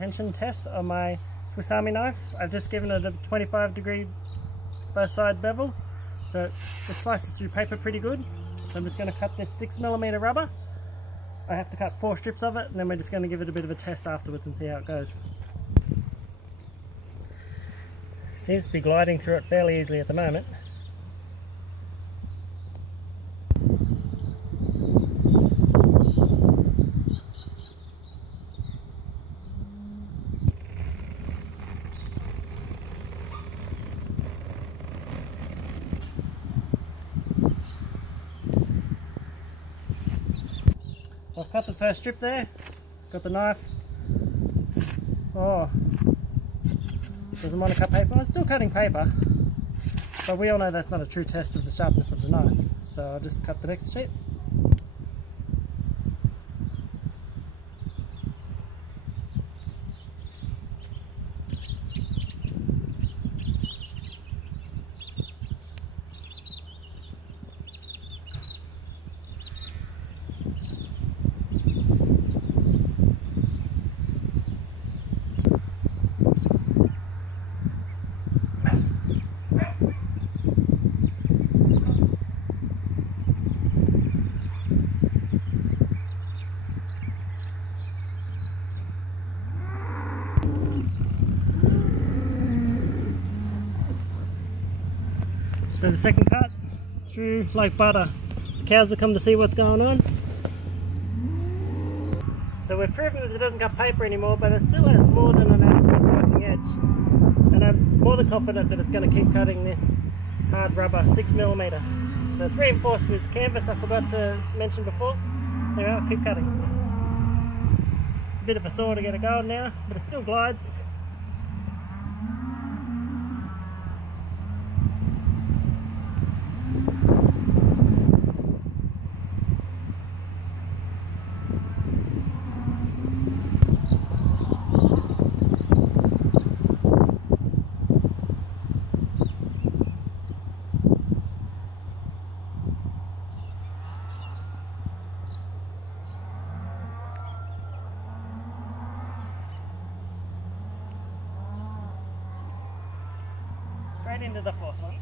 tension test on my Swiss Army knife. I've just given it a 25-degree both side bevel, so it slices through paper pretty good. So I'm just going to cut this 6mm rubber. I have to cut 4 strips of it, and then we're just going to give it a bit of a test afterwards and see how it goes. Seems to be gliding through it fairly easily at the moment. So I've cut the first strip there, got the knife. Oh, doesn't want to cut paper. I'm still cutting paper, but we all know that's not a true test of the sharpness of the knife. So I'll just cut the next sheet. So the second cut, through like butter. The cows will come to see what's going on. So we've proven that it doesn't cut paper anymore, but it still has more than an adequate working edge. And I'm more than confident that it's going to keep cutting this hard rubber 6mm. So it's reinforced with canvas, I forgot to mention before. There we are, keep cutting. It's a bit of a saw to get it going now, but it still glides. Straight into the fourth one.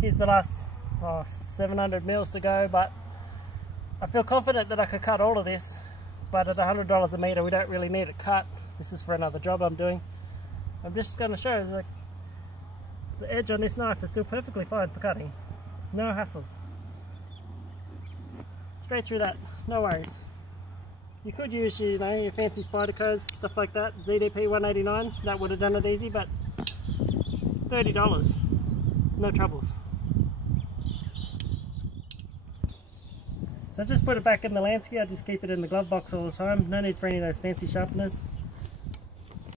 Here's the last 700 mils to go, but I feel confident that I could cut all of this, but at $100 a metre we don't really need it cut. This is for another job I'm doing. I'm just going to show that the edge on this knife is still perfectly fine for cutting. No hassles. Straight through that, no worries. You could use your fancy Spydercos, stuff like that, ZDP 189, that would have done it easy, but $30, no troubles. So I've just put it back in the Lansky. I just keep it in the glove box all the time. No need for any of those fancy sharpeners.